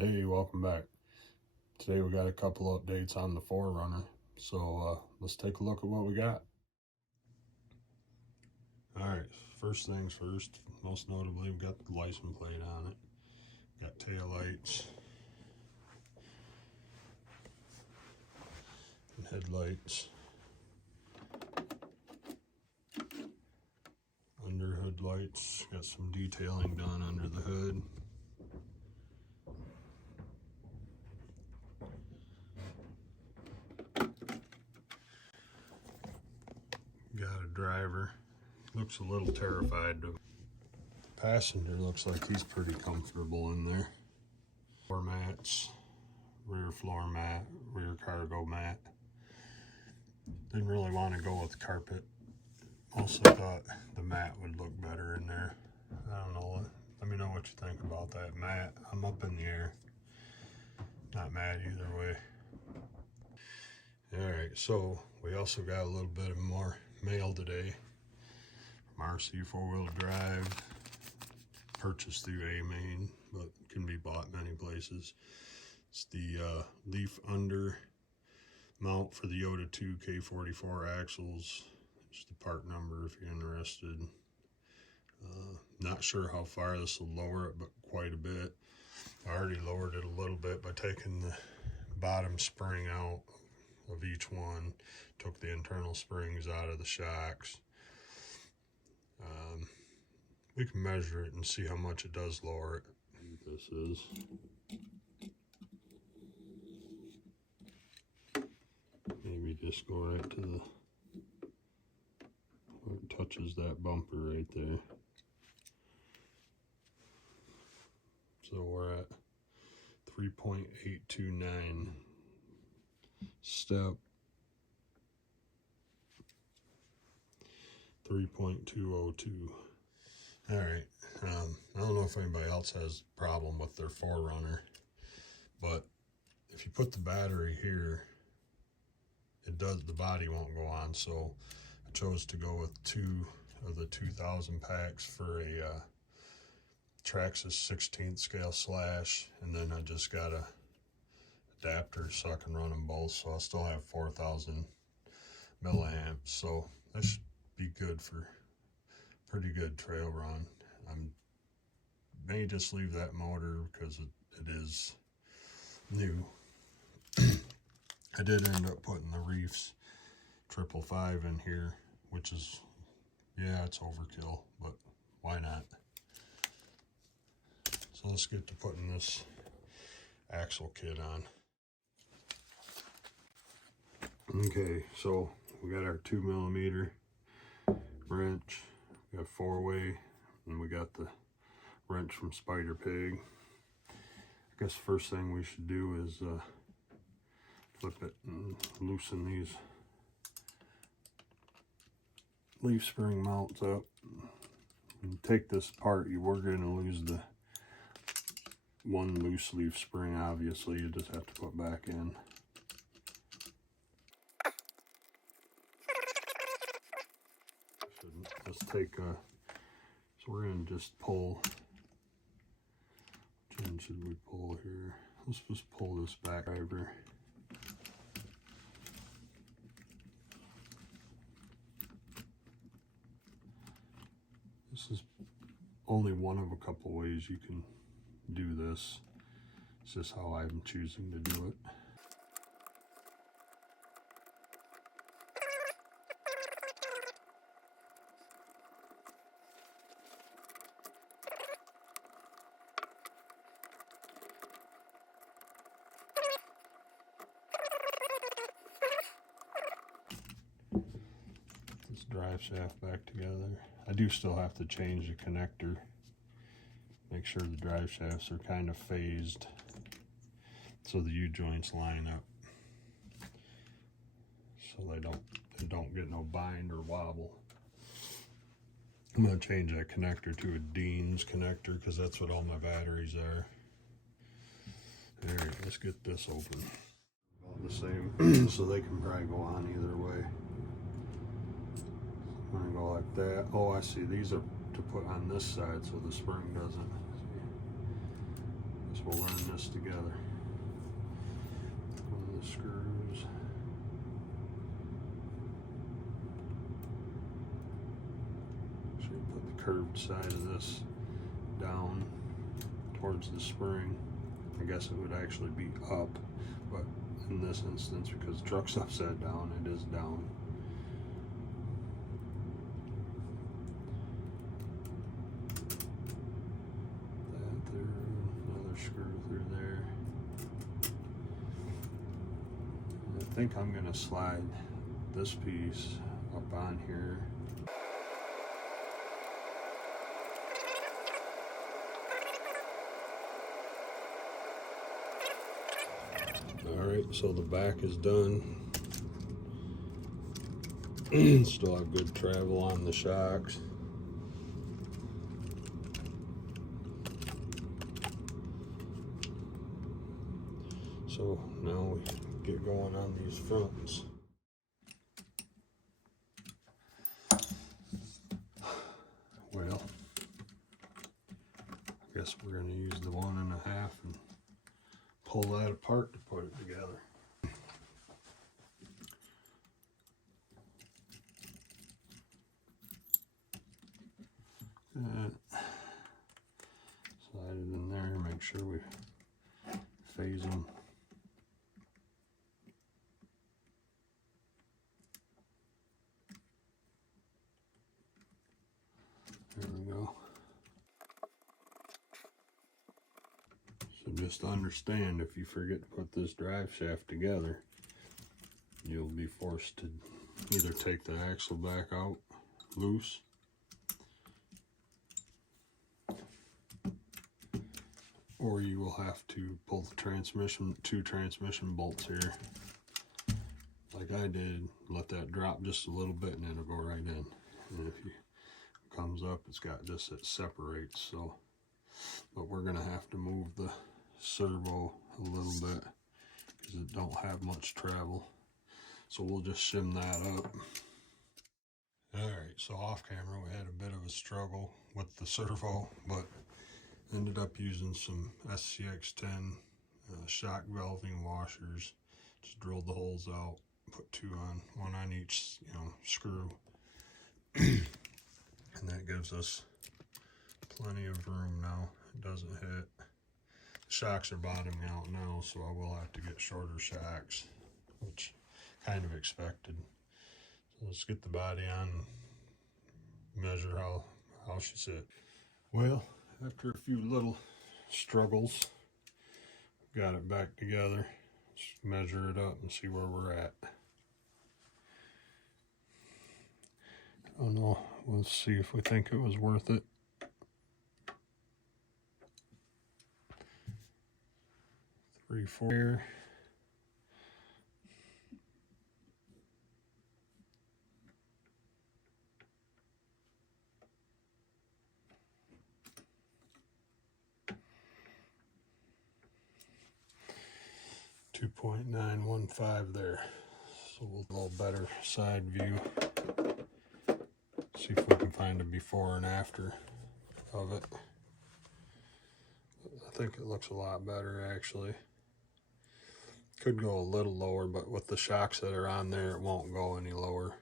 Hey, welcome back. Today we got a couple updates on the 4Runner, so let's take a look at what we got. Alright, first things first, most notably we've got the license plate on it. Got tail lights and headlights, under hood lights, got some detailing done under the hood. Got a driver, looks a little terrified. The passenger looks like he's pretty comfortable in there. Floor mats, rear floor mat, rear cargo mat. Didn't really want to go with carpet. Also thought the mat would look better in there. I don't know. Let me know what you think about that mat. I'm up in the air. Not mad either way. Alright, so we also got a little bit of more mail today from RC4WD Drive. Purchased through A Main, but can be bought many places. It's the leaf under mount for the Yoda 2 K44 axles. Just the part number if you're interested. Not sure how far this will lower it, but quite a bit. I already lowered it a little bit by taking the bottom spring out of each one. Took the internal springs out of the shocks. We can measure it and see how much it does lower it. This is. Maybe just go right to the, where it touches that bumper right there. So we're at 3.829 step 3.202. All right. I don't know if anybody else has a problem with their 4Runner, but if you put the battery here, the body won't go on. So I chose to go with 2 of the 2000 packs for a Traxxas 16th scale slash, and then I just got a adapter so I can run them both. So I still have 4,000 milliamps. So that should be good for pretty good trail run. I may just leave that motor because it is new. I did end up putting the Reefs 555 in here, which is, yeah, it's overkill, but why not? So let's get to putting this axle kit on. Okay, so we got our 2mm wrench, we got 4-way, and we got the wrench from Spider Pig. I guess the first thing we should do is flip it and loosen these leaf spring mounts up. And take this apart, you were going to lose the one loose leaf spring, obviously. You just have to put back in. Let's take so we're going to just pull. Which end should we pull here? Let's just pull this back driver. This is only one of a couple ways you can do this. It's just how I'm choosing to do it. This drive shaft back together. I do still have to change the connector. Make sure the drive shafts are kind of phased so the U-joints line up, so they don't get no bind or wobble. I'm going to change that connector to a Dean's connector because that's what all my batteries are. Alright, let's get this open. All the same, so they can probably go on either way. I'm going to go like that. Oh, I see. These are to put on this side so the spring doesn't. This we'll learn this together. One of the screws. Should put the curved side of this down towards the spring. I guess it would actually be up, but in this instance, because the truck's upside down, it is down. That through, another screw through there. I think I'm gonna slide this piece up on here. Alright, so the back is done. Still have good travel on the shocks. So now we get going on these fronts. Well, I guess we're going to use the 1.5 and pull that apart to put it together. Slide it in there, make sure we phase them. There we go. So just understand, if you forget to put this drive shaft together, you'll be forced to either take the axle back out loose, or you will have to pull the transmission, 2 transmission bolts here, like I did. Let that drop just a little bit and it'll go right in. And if it comes up, it's got just, it separates. So, but we're gonna have to move the servo a little bit because it don't have much travel. So we'll just shim that up. Alright, so off camera we had a bit of a struggle with the servo, but ended up using some SCX10 shock valving washers. Just drilled the holes out, put 2 on, 1 on each, screw. And that gives us plenty of room now. It doesn't hit. The shocks are bottoming out now, so I will have to get shorter shocks, which kind of expected. So let's get the body on and measure how she sits. Well, after a few little struggles, got it back together. Let's measure it up and see where we're at. I don't know. We'll see if we think it was worth it. Three, 4. 2.915 there. So we'll do a little better side view. See if we can find a before and after of it. I think it looks a lot better actually. Could go a little lower, but with the shocks that are on there, it won't go any lower.